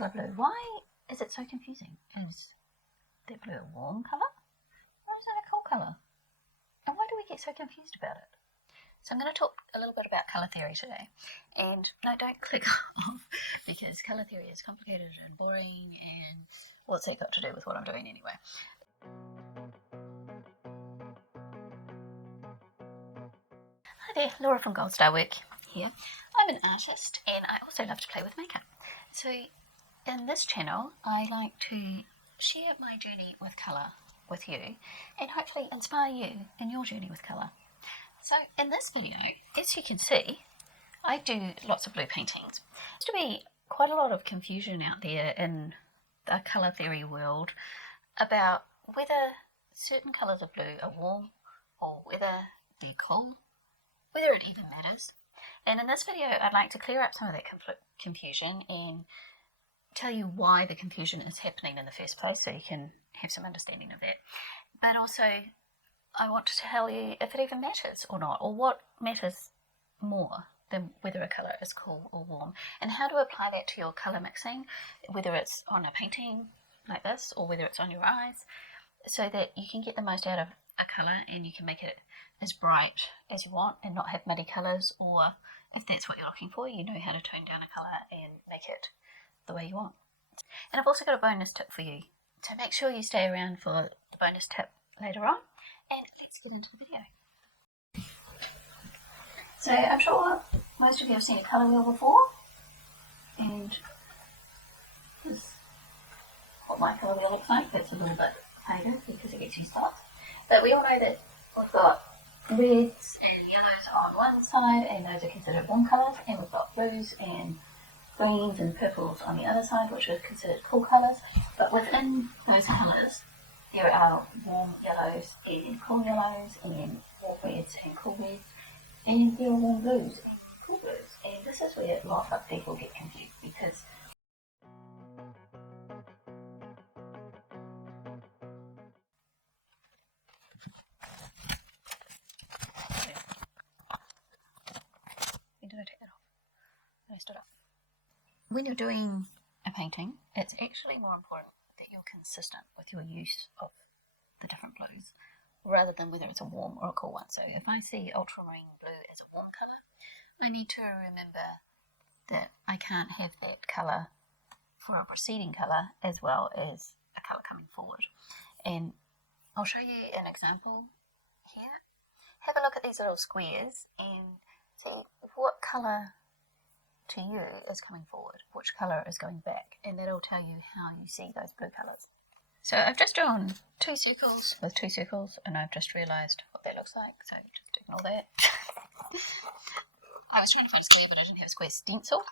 colour blue. Why is it so confusing? Is that blue a warm colour? Or is it a cold colour? And why do we get so confused about it? So I'm going to talk a little bit about colour theory today. And no, don't click off, because colour theory is complicated and boring, and what's that got to do with what I'm doing anyway? Hi there, Laura from Gold Star Work here. I'm an artist and I also love to play with makeup. So in this channel I like to share my journey with colour with you and hopefully inspire you in your journey with colour. So in this video, as you can see, I do lots of blue paintings. There seems to be quite a lot of confusion out there in the colour theory world about whether certain colours of blue are warm or whether they're cold, whether it even matters. And in this video I'd like to clear up some of that confusion and tell you why the confusion is happening in the first place, so you can have some understanding of that. But also I want to tell you if it even matters or not, or what matters more than whether a colour is cool or warm, and how to apply that to your colour mixing, whether it's on a painting like this or whether it's on your eyes, so that you can get the most out of a colour and you can make it as bright as you want and not have muddy colours, or if that's what you're looking for, you know how to tone down a colour and make it the way you want. And I've also got a bonus tip for you, so make sure you stay around for the bonus tip later on, and let's get into the video. So I'm sure most of you have seen a colour wheel before, and this is what my colour wheel looks like. That's a little bit faded because it gets used up, but we all know that we've got reds and yellows on one side, and those are considered warm colours, and we've got blues and greens and purples on the other side, which are considered cool colours. But within those colours there are warm yellows and cool yellows, and warm reds and cool reds, and there are warm blues and cool blues. And this is where a lot of people get confused, because did I take that off? I stood up. When you're doing a painting, it's actually more important that you're consistent with your use of the different blues, rather than whether it's a warm or a cool one. So if I see ultramarine blue as a warm colour, I need to remember that I can't have that colour for a preceding colour as well as a colour coming forward. And I'll show you an example here. Have a look at these little squares and see what colour to you is coming forward, which colour is going back, and that'll tell you how you see those blue colours. So I've just drawn two circles with two circles, and I've just realised what that looks like, so just ignore that. I was trying to find a square, but I didn't have a square stencil,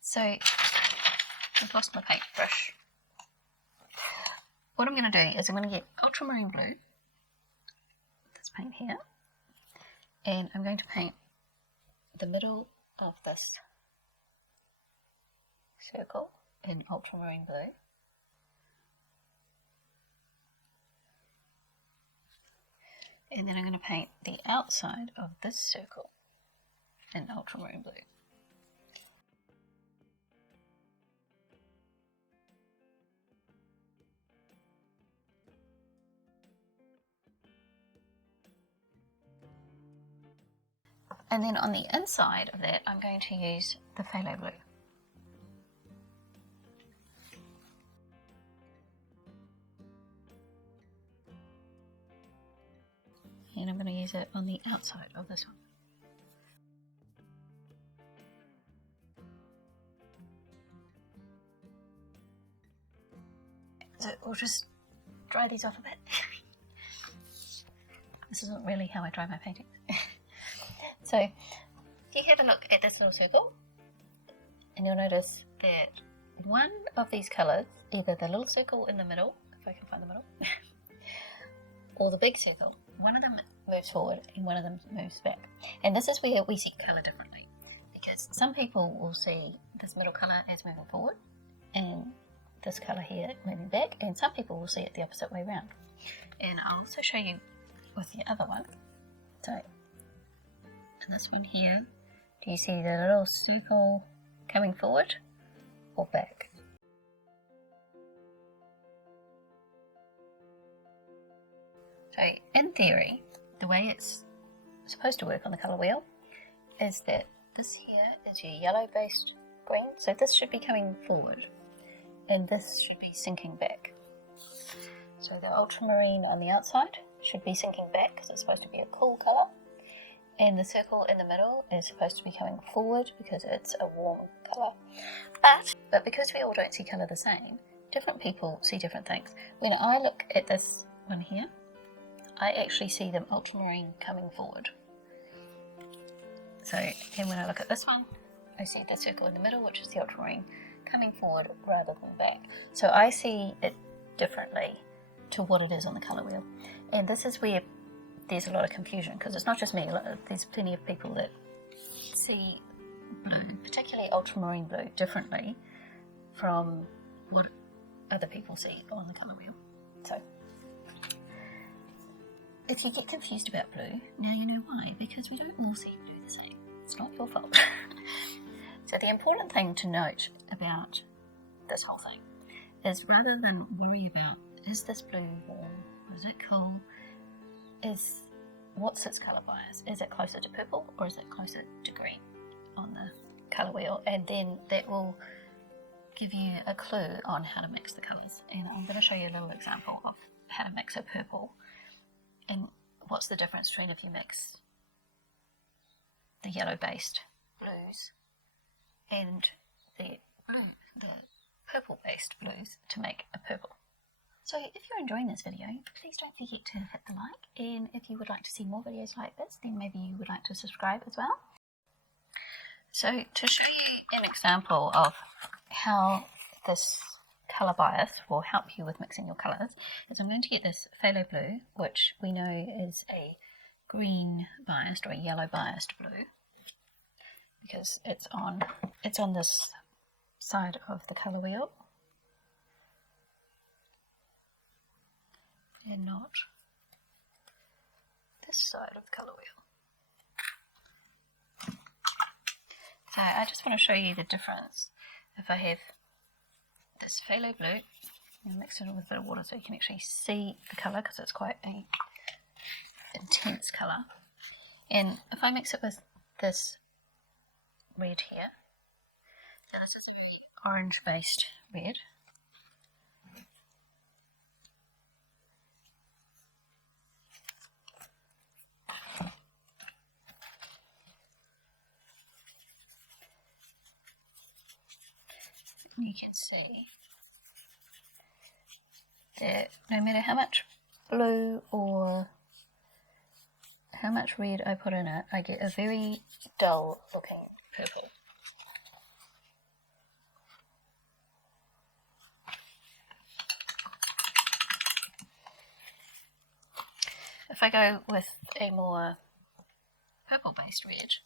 so I've lost my paintbrush. What I'm going to do is I'm going to get ultramarine blue, this paint here, and I'm going to paint the middle of this circle in ultramarine blue, and then I'm going to paint the outside of this circle in ultramarine blue. And then on the inside of that, I'm going to use the phthalo blue. And I'm going to use it on the outside of this one. So we'll just dry these off a bit. This isn't really how I dry my paintings. So if you have a look at this little circle, and you'll notice that one of these colours, either the little circle in the middle, if I can find the middle, or the big circle, one of them moves forward and one of them moves back. And this is where we see colour differently, because some people will see this middle colour as moving forward and this colour here moving back, and some people will see it the opposite way around. And I'll also show you with the other one. So in this one here, do you see the little circle coming forward or back? So in theory, the way it's supposed to work on the colour wheel is that this here is your yellow based green, so this should be coming forward and this should be sinking back. So the ultramarine on the outside should be sinking back because it's supposed to be a cool colour, and the circle in the middle is supposed to be coming forward because it's a warm colour. But because we all don't see colour the same, different people see different things. When I look at this one here, I actually see the ultramarine coming forward. So, and when I look at this one, I see the circle in the middle, which is the ultramarine, coming forward rather than back. So I see it differently to what it is on the colour wheel. And this is where there's a lot of confusion, because it's not just me, there's plenty of people that see blue, particularly ultramarine blue, differently from what other people see on the colour wheel. So if you get confused about blue, now you know why, because we don't all see blue the same. It's not your fault. So the important thing to note about this whole thing is, rather than worry about, is this blue warm, is it cool, is what's its colour bias? Is it closer to purple or is it closer to green on the colour wheel? And then that will give you a clue on how to mix the colours. And I'm going to show you a little example of how to mix a purple and what's the difference between if you mix the yellow based blues and the purple based blues to make a purple. So if you're enjoying this video, please don't forget to hit the like, and if you would like to see more videos like this, then maybe you would like to subscribe as well. So to show you an example of how this colour bias will help you with mixing your colours, is I'm going to get this phthalo blue, which we know is a green biased or a yellow biased blue, because it's on this side of the colour wheel and not this side of the colour wheel. So I just want to show you the difference. If I have this phthalo blue and mix it with a bit of water so you can actually see the colour, because it's quite a intense colour, and if I mix it with this red here, so this is a very orange based red, you can see that no matter how much blue or how much red I put in it, I get a very dull looking purple. If I go with a more purple based red,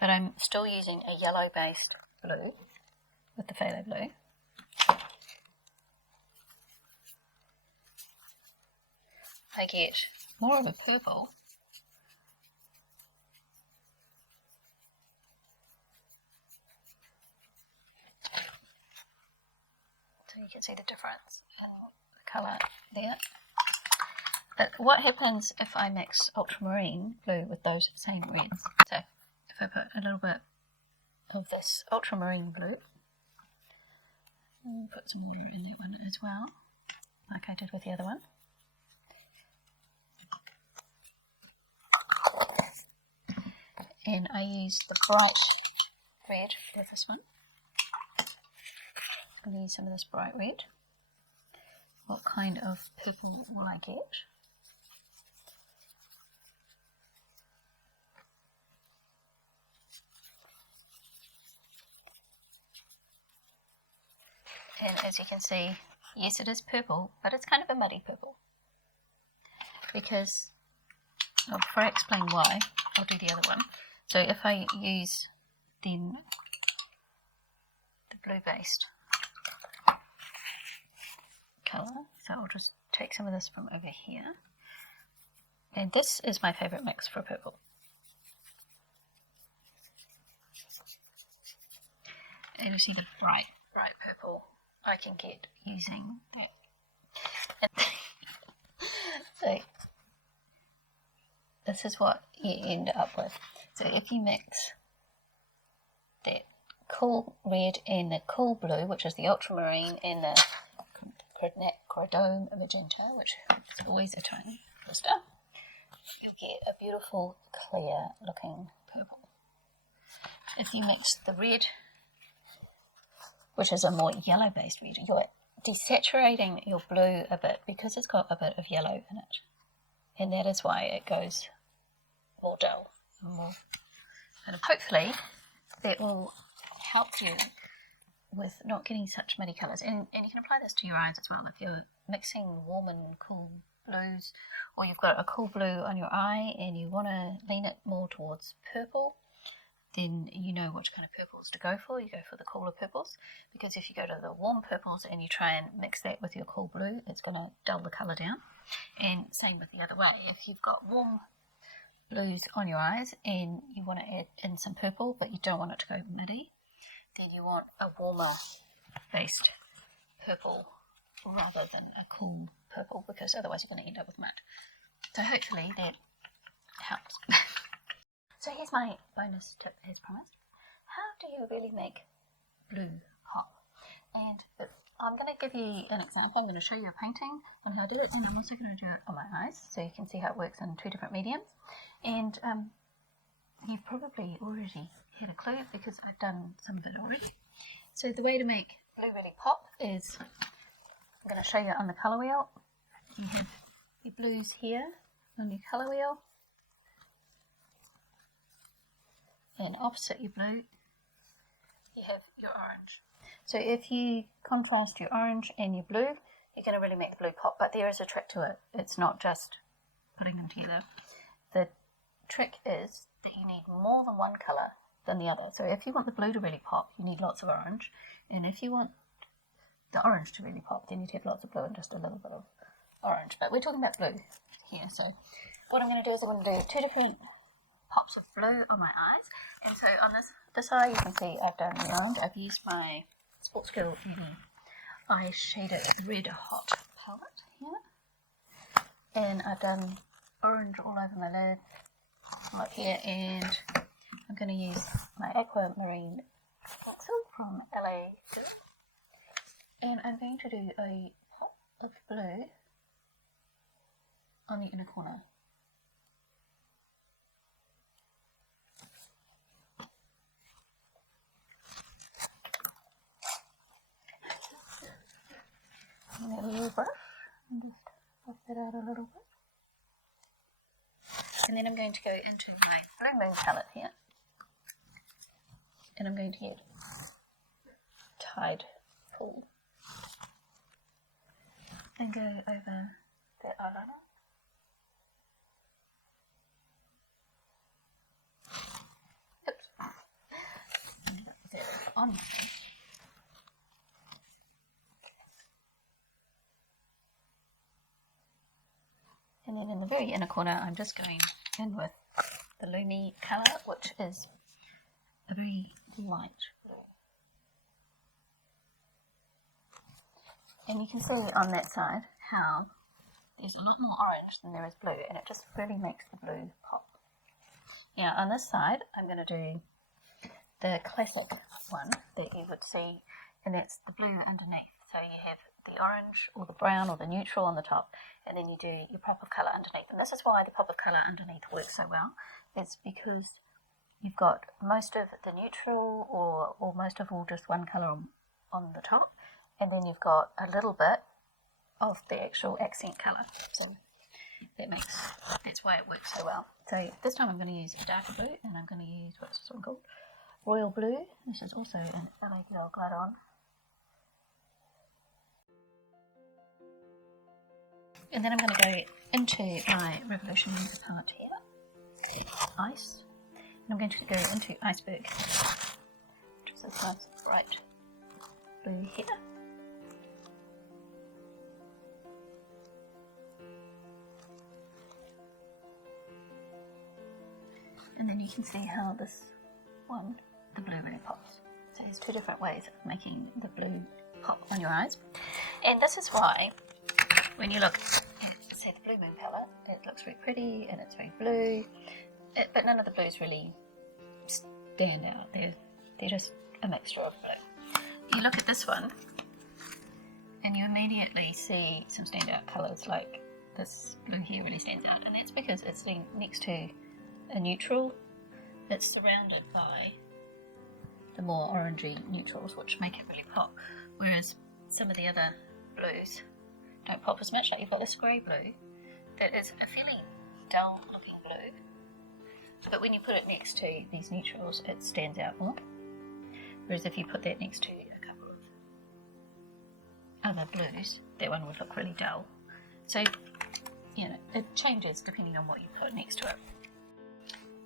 but I'm still using a yellow based blue with the phthalo blue, I get more of a purple, so you can see the difference in the colour there. But what happens if I mix ultramarine blue with those same reds? So if I put a little bit of this ultramarine blue, and put some more in that one as well, like I did with the other one. And I use the bright red with this one. I'm going to use some of this bright red. What kind of purple will I get? And as you can see, yes, it is purple, but it's kind of a muddy purple. Because, well, before I explain why, I'll do the other one. So if I use then the blue based colour, so I'll just take some of this from over here. And this is my favourite mix for purple. And you see the bright purple I can get using that. So this is what you end up with. So if you mix that cool red and the cool blue, which is the ultramarine, and the cordome magenta, which is always a tone booster, you'll get a beautiful clear looking purple. If you mix the red, which is a more yellow based red, you're desaturating your blue a bit because it's got a bit of yellow in it, and that is why it goes more dull. And hopefully that will help you with not getting such muddy colours. And you can apply this to your eyes as well. If you're mixing warm and cool blues, or you've got a cool blue on your eye and you want to lean it more towards purple, then you know which kind of purples to go for. You go for the cooler purples, because if you go to the warm purples and you try and mix that with your cool blue, it's going to dull the colour down. And same with the other way. If you've got warm blues on your eyes and you want to add in some purple but you don't want it to go muddy, then you want a warmer based purple rather than a cool purple, because otherwise you're going to end up with mud. So hopefully that helps. So here's my bonus tip as promised. How do you really make blue pop? And I'm going to give you an example. I'm going to show you a painting on how to do it, and I'm also going to do it on my eyes so you can see how it works in two different mediums. And you've probably already had a clue because I've done some of it already. So the way to make blue really pop is, I'm going to show you on the colour wheel. You have your blues here on your colour wheel, and opposite your blue you have your orange. So if you contrast your orange and your blue, you're going to really make the blue pop. But there is a trick to it. It's not just putting them together. The trick is that you need more than one colour than the other. So if you want the blue to really pop, you need lots of orange. And if you want the orange to really pop, then you'd have lots of blue and just a little bit of orange. But we're talking about blue here. So what I'm going to do is I'm going to do two different pops of blue on my eyes. And so on this eye, you can see I've done round. I've used my Sports Girl Uni Eye Shaded Red Hot palette here. And I've done orange all over my lid, up here, and I'm going to use my aquamarine pencil from LA Girl. And I'm going to do a pop of blue on the inner corner. And a little brush, and just buff that out a little bit. And then I'm going to go into my Blue Moon palette here, and I'm going to get Tide Pool and go over the eyeliner. Oops. And put that on. And then in the very inner corner, I'm just going in with the Lumi colour, which is a very light blue. And you can see on that side how there's a lot more orange than there is blue, and it just really makes the blue pop. Now on this side, I'm going to do the classic one that you would see, and that's the blue underneath. So you have the orange or the brown or the neutral on the top, and then you do your pop of colour underneath. And this is why the pop of colour underneath works so well. It's because you've got most of the neutral or most of all just one colour on the top, and then you've got a little bit of the actual accent colour. So that's why it works so well. So this time I'm going to use a darker blue, and I'm going to use, what's this one called? Royal Blue. This is also an LA Girl Glide-On. And then I'm going to go into my Revolution User palette here, Ice, and I'm going to go into Iceberg, which is this nice bright blue here. And then you can see how this one, the blue really pops. So there's two different ways of making the blue pop on your eyes. And this is why when you look at, say, the Blue Moon palette. It looks very pretty and it's very blue, but none of the blues really stand out. They're just a mixture of blue. You look at this one and you immediately see some standout colours, like this blue here really stands out, and that's because it's next to a neutral. It's surrounded by the more orangey neutrals, which make it really pop, whereas some of the other blues don't pop as much. Like you've got this grey blue that is a fairly dull looking blue, but when you put it next to these neutrals it stands out more, whereas if you put that next to a couple of other blues, that one would look really dull. So you know, it changes depending on what you put next to it.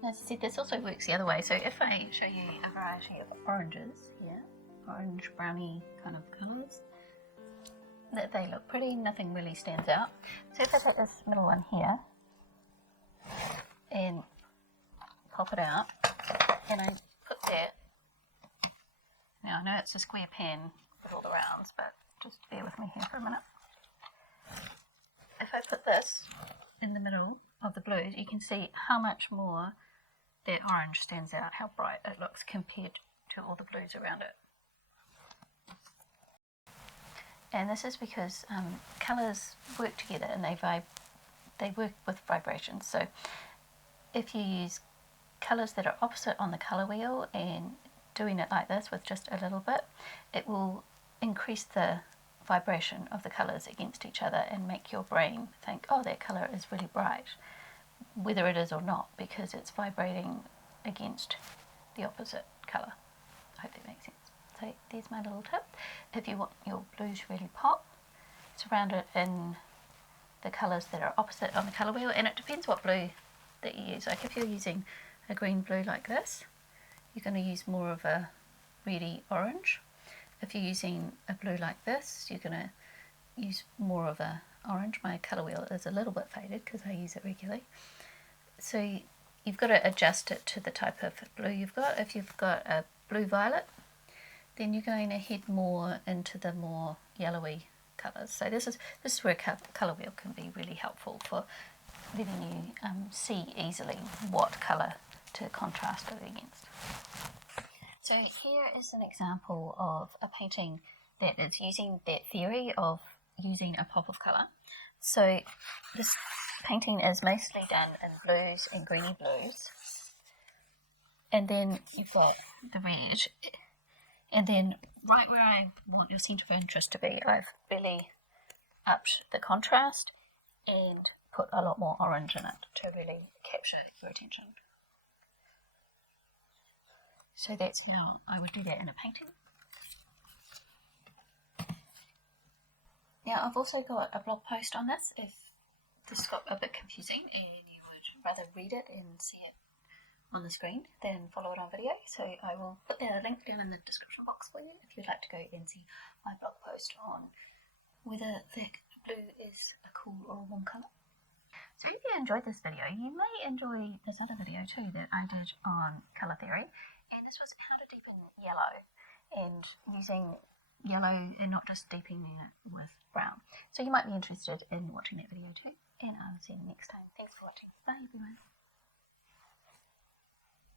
As I said, this also works the other way. So if I show you a variety of oranges here, orange, browny kind of colours, that they look pretty, nothing really stands out. So if I take this middle one here and pop it out, and I put that, now I know it's a square pen with all the rounds, but just bear with me here for a minute. If I put this in the middle of the blues, you can see how much more that orange stands out, how bright it looks compared to all the blues around it. And this is because colours work together and they work with vibrations. So if you use colours that are opposite on the colour wheel and doing it like this with just a little bit, it will increase the vibration of the colours against each other and make your brain think, oh, that colour is really bright, whether it is or not, because it's vibrating against the opposite colour. I hope that makes sense. So there's my little tip. If you want your blues really pop, surround it in the colours that are opposite on the colour wheel, and it depends what blue that you use. Like if you're using a green blue like this, you're going to use more of a reddy orange. If you're using a blue like this, you're going to use more of a orange. My colour wheel is a little bit faded because I use it regularly. So you've got to adjust it to the type of blue you've got. If you've got a blue violet, then you're going to head more into the more yellowy colours. So this is where a colour wheel can be really helpful for letting you see easily what colour to contrast it against. So here is an example of a painting that is using that theory of using a pop of colour. So this painting is mostly done in blues and greeny blues, and then you've got the red, and then right where I want your centre of interest to be, I've really upped the contrast and put a lot more orange in it to really capture your attention. So that's how I would do that in a painting. Now I've also got a blog post on this if this got a bit confusing and you would rather read it and see it on the screen than follow it on video. So I will put a link down in the description box for you if you'd like to go and see my blog post on whether the blue is a cool or a warm colour. So if you enjoyed this video, you may enjoy this other video too that I did on colour theory, and this was how to deepen yellow and using yellow and not just deepening it with brown. So you might be interested in watching that video too, and I'll see you next time. Thanks for watching. Bye everyone.